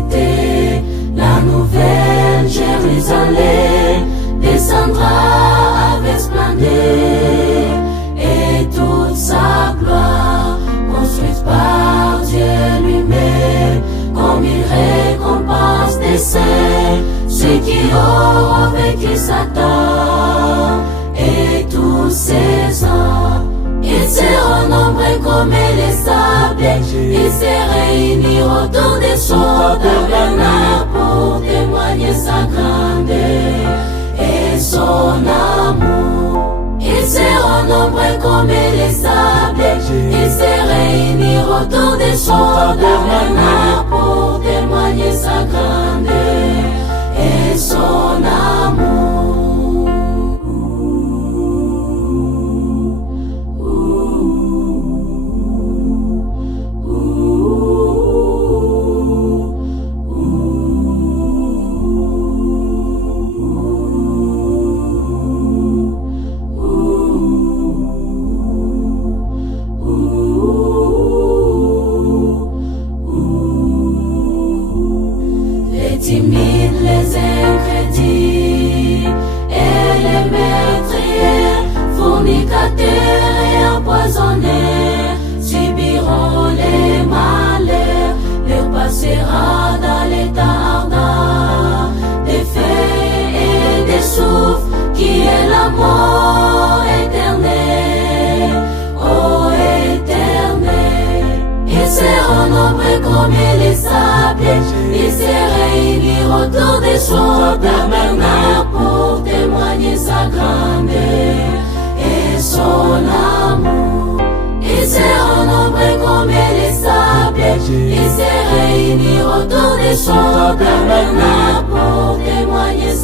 cité, la nouvelle Jérusalem descendra avec splendeur, et toute sa gloire construite par Dieu lui-même, comme il récompense des saints, ceux qui auront vaincu Satan et tous ses anges. Ils seront nombreux comme les sables, ils se réuniront autour de son tabernacle pour témoigner sa grandeur et son amour. Ils seront nombreux comme les sables, ils se réuniront autour de son tabernacle pour témoigner sa grandeur et son amour. Timides, les incrédules et les meurtriers, fornicateurs et empoisonneurs subiront les malheurs, leur passera dans l'état ardent des feux et des souffles qui est la mort éternelle, ô éternel. Ils seront nombreux comme les sables, ils se réuniront autour de son tabernacle pour témoigner sa grandeur et son amour. Ils seront nombreux comme les sables, ils se réuniront autour de son tabernacle pour témoigner